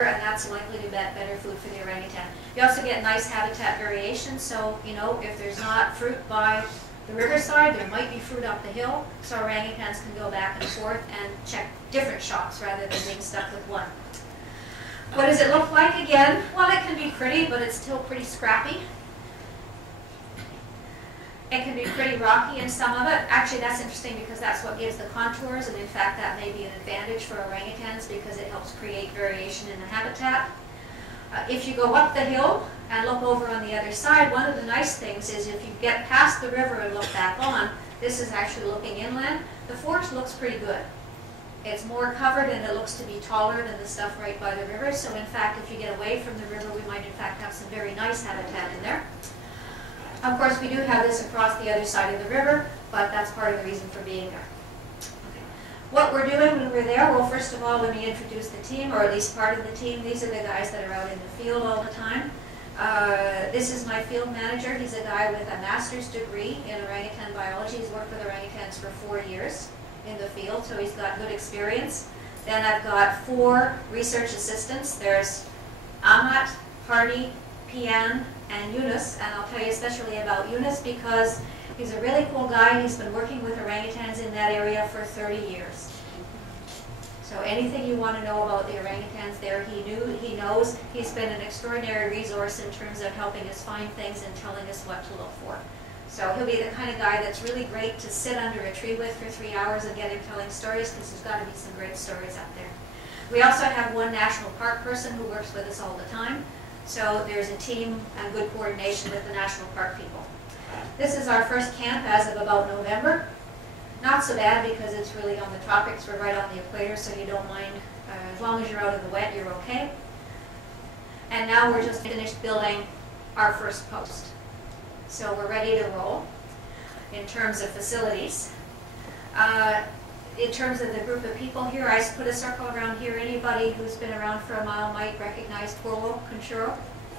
and that's likely to be better food for the orangutan. You also get nice habitat variation, so you know if there's not fruit by the riverside, there might be fruit up the hill, so orangutans can go back and forth and check different shops rather than being stuck with one. What does it look like again? Well, it can be pretty, but it's still pretty scrappy. It can be pretty rocky in some of it. Actually, that's interesting because that's what gives the contours, and in fact, that may be an advantage for orangutans because it helps create variation in the habitat. If you go up the hill and look over on the other side, one of the nice things is if you get past the river and look back on, this is actually looking inland, the forest looks pretty good. It's more covered and it looks to be taller than the stuff right by the river, so in fact, if you get away from the river, we might in fact have some very nice habitat in there. Of course, we do have this across the other side of the river, but that's part of the reason for being there. Okay. What we're doing when we're there, well, first of all, let me introduce the team, or at least part of the team. These are the guys that are out in the field all the time. This is my field manager. He's a guy with a master's degree in orangutan biology. He's worked with orangutans for 4 years in the field, so he's got good experience. Then I've got 4 research assistants. There's Amat, Hardy, Pian, and Yunus, and I'll tell you especially about Yunus because he's a really cool guy. He's been working with orangutans in that area for 30 years. So anything you want to know about the orangutans there, he knows. He's been an extraordinary resource in terms of helping us find things and telling us what to look for. So he'll be the kind of guy that's really great to sit under a tree with for 3 hours and get him telling stories because there's got to be some great stories out there. We also have one national park person who works with us all the time. So there's a team and good coordination with the national park people. This is our first camp as of about November. Not so bad because it's really on the tropics. We're right on the equator, so you don't mind. As long as you're out of the wet, you're okay. And now we're just finished building our first post. So we're ready to roll in terms of facilities. In terms of the group of people here, I put a circle around here. Anybody who's been around for a while might recognize Porlo Conchuro.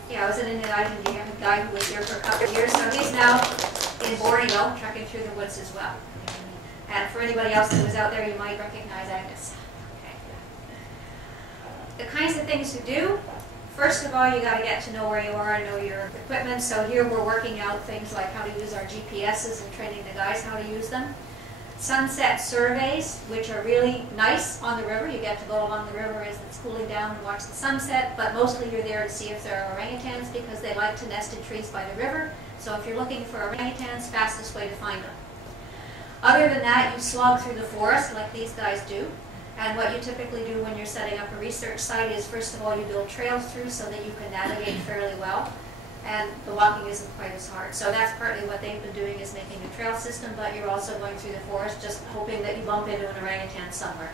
Yeah, I was in Indonesia, a guy who was here for a couple of years, so he's now in Borneo, trekking through the woods as well. And for anybody else that was out there, you might recognize Agnes. Okay. The kinds of things to do, first of all, you got to get to know where you are and know your equipment. So here we're working out things like how to use our GPSs and training the guys how to use them. Sunset surveys, which are really nice on the river. You get to go along the river as it's cooling down and watch the sunset, but mostly you're there to see if there are orangutans because they like to nest in trees by the river. So if you're looking for orangutans, fastest way to find them. Other than that, you slog through the forest like these guys do. And what you typically do when you're setting up a research site is, first of all, you build trails through so that you can navigate fairly well. And the walking isn't quite as hard. So that's partly what they've been doing, is making a trail system, but you're also going through the forest just hoping that you bump into an orangutan somewhere.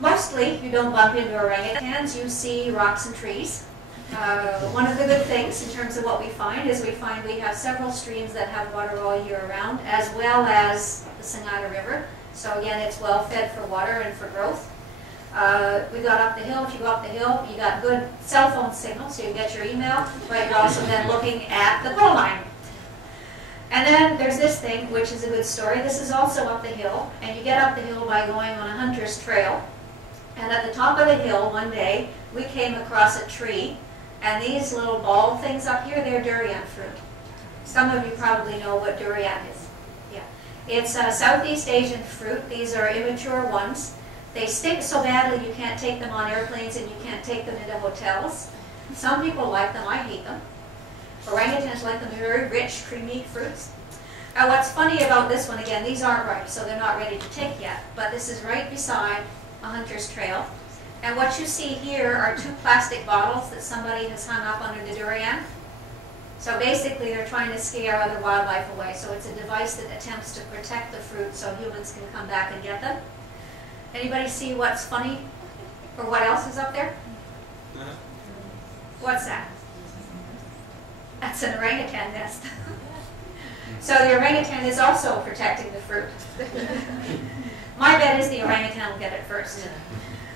Mostly, you don't bump into orangutans, you see rocks and trees. One of the good things in terms of what we find is we have several streams that have water all year round, as well as the Sangata River. So again, it's well fed for water and for growth. We got up the hill. If you go up the hill, you got good cell phone signal, so you get your email, but you're also then looking at the coal mine. And then there's this thing, which is a good story. This is also up the hill, and you get up the hill by going on a hunter's trail. And at the top of the hill, one day, we came across a tree, and these little ball things up here, they're durian fruit. Some of you probably know what durian is. Yeah, it's a Southeast Asian fruit. These are immature ones. They stink so badly you can't take them on airplanes and you can't take them into hotels. Some people like them, I hate them. Orangutans like them, they're very rich, creamy fruits. What's funny about this one, again, these aren't ripe, so they're not ready to take yet, but this is right beside a hunter's trail. And what you see here are 2 plastic bottles that somebody has hung up under the durian. So basically they're trying to scare other wildlife away. So it's a device that attempts to protect the fruit so humans can come back and get them. Anybody see what's funny or what else is up there? What's that? That's an orangutan nest. So the orangutan is also protecting the fruit. My bet is the orangutan will get it first.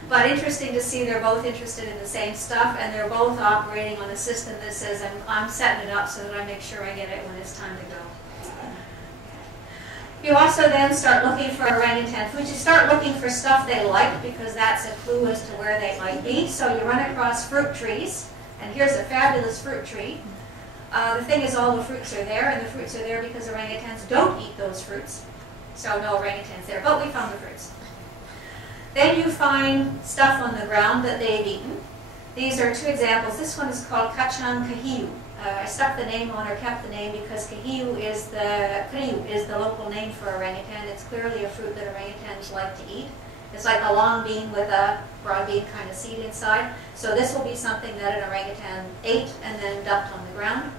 But interesting to see they're both interested in the same stuff, and they're both operating on a system that says I'm setting it up so that I make sure I get it when it's time to go. You also then start looking for orangutan food. You start looking for stuff they like because that's a clue as to where they might be. So you run across fruit trees, and here's a fabulous fruit tree. The thing is, all the fruits are there, and the fruits are there because orangutans don't eat those fruits. So no orangutans there, but we found the fruits. Then you find stuff on the ground that they've eaten. These are 2 examples. This one is called kacang kahiu. I stuck the name on, or kept the name, because kahiu is the local name for orangutan. It's clearly a fruit that orangutans like to eat. It's like a long bean with a broad bean kind of seed inside. So this will be something that an orangutan ate and then dumped on the ground.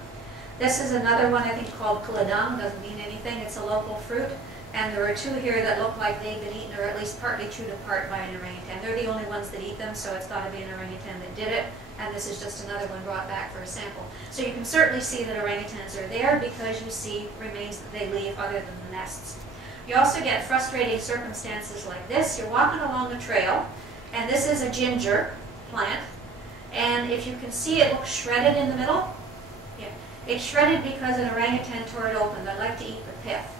This is another one I think called kuladang. Doesn't mean anything. It's a local fruit. And there are 2 here that look like they've been eaten, or at least partly chewed apart by an orangutan. They're the only ones that eat them, so it's got to be an orangutan that did it. And this is just another one brought back for a sample. So you can certainly see that orangutans are there because you see remains that they leave other than the nests. You also get frustrating circumstances like this. You're walking along a trail, and this is a ginger plant. And if you can see, it looks shredded in the middle. Yeah. It's shredded because an orangutan tore it open. They like to eat the pith.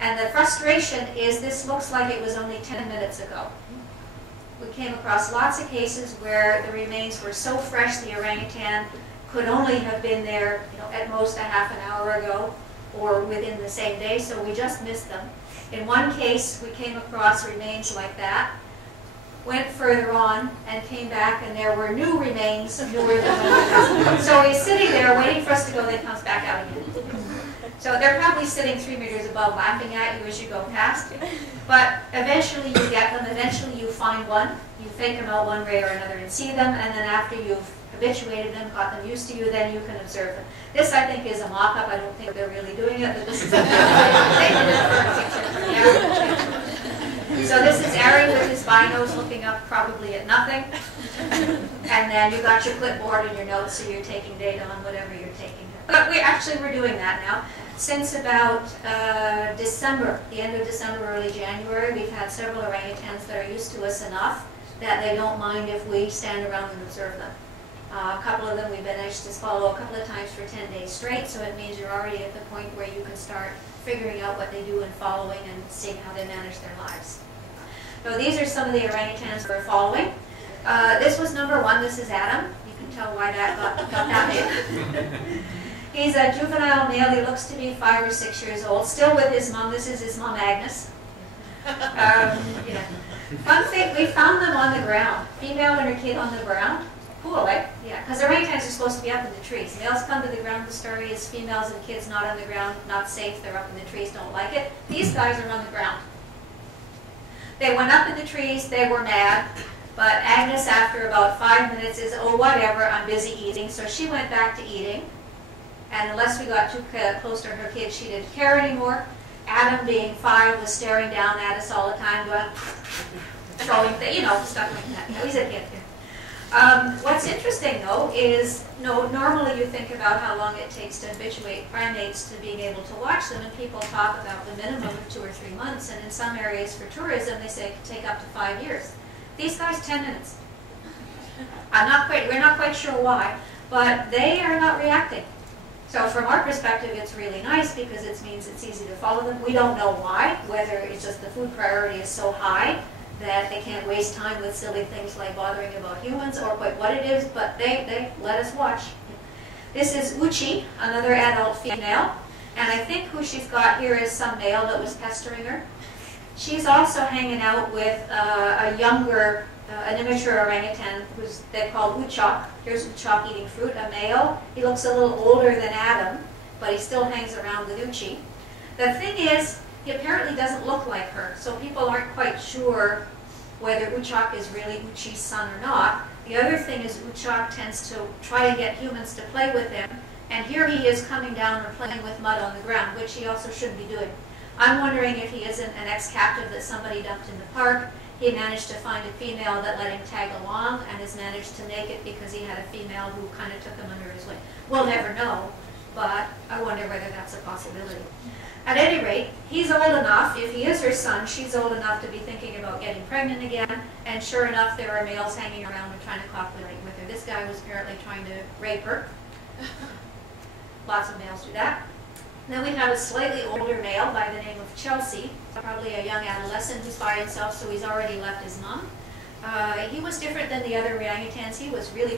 And the frustration is this looks like it was only 10 minutes ago. We came across lots of cases where the remains were so fresh the orangutan could only have been there, at most a half an hour ago or within the same day, so we just missed them. In one case, we came across remains like that, went further on, and came back, and there were new remains, newer than when we So he's sitting there waiting for us to go, then comes back out again. So they're probably sitting 3 meters above laughing at you as you go past. But eventually you get them, eventually you find one, you fake them out one way or another and see them, and then after you've habituated them, got them used to you, then you can observe them. This, I think, is a mock-up. I don't think they're really doing it, but this is a picture. So this is Ari with his binos looking up probably at nothing. And then you got your clipboard and your notes, so you're taking data on whatever you're taking. But we're doing that now. Since about December, the end of December, early January, we've had several orangutans that are used to us enough that they don't mind if we stand around and observe them. A couple of them we've managed to follow a couple of times for 10 days straight, so it means you're already at the point where you can start figuring out what they do and following and seeing how they manage their lives. So these are some of the orangutans we're following. This was number 1. This is Adam. You can tell why that got that name. He's a juvenile male. He looks to be 5 or 6 years old, still with his mom. This is his mom, Agnes. Fun thing, we found them on the ground. Female and her kid on the ground. Cool, eh? Yeah, because orangutans are supposed to be up in the trees. Males come to the ground. The story is females and kids not on the ground, not safe. They're up in the trees, don't like it. These guys are on the ground. They went up in the trees. They were mad. But Agnes, after about 5 minutes, is, oh, whatever, I'm busy eating. So she went back to eating. And unless we got too close to her kid, she didn't care anymore. Adam, being 5, was staring down at us all the time, going, throwing things, stuff like that. He's a kid. What's interesting, though, is normally you think about how long it takes to habituate primates to being able to watch them, and people talk about the minimum of 2 or 3 months, and in some areas for tourism, they say it can take up to 5 years. These guys, 10 minutes. We're not quite sure why, but they are not reacting. So from our perspective, it's really nice because it means it's easy to follow them. We don't know why, whether it's just the food priority is so high that they can't waste time with silly things like bothering about humans or quite what it is, but they let us watch. This is Uchi, another adult female, and I think who she's got here is some male that was pestering her. She's also hanging out with a younger, an immature orangutan who's they call Uchok. Here's Uchok eating fruit, a male. He looks a little older than Adam, but he still hangs around with Uchi. The thing is, he apparently doesn't look like her, so people aren't quite sure whether Uchok is really Uchi's son or not. The other thing is Uchok tends to try to get humans to play with him, and here he is coming down and playing with mud on the ground, which he also shouldn't be doing. I'm wondering if he isn't an ex-captive that somebody dumped in the park. He managed to find a female that let him tag along and has managed to make it because he had a female who kind of took him under his wing. We'll never know, but I wonder whether that's a possibility. At any rate, he's old enough, if he is her son, she's old enough to be thinking about getting pregnant again, and sure enough, there are males hanging around and trying to copulate with her. This guy was apparently trying to rape her. Lots of males do that. Then we have a slightly older male by the name of Chelsea, probably a young adolescent who's by himself, so he's already left his mom. He was different than the other orangutans. He was really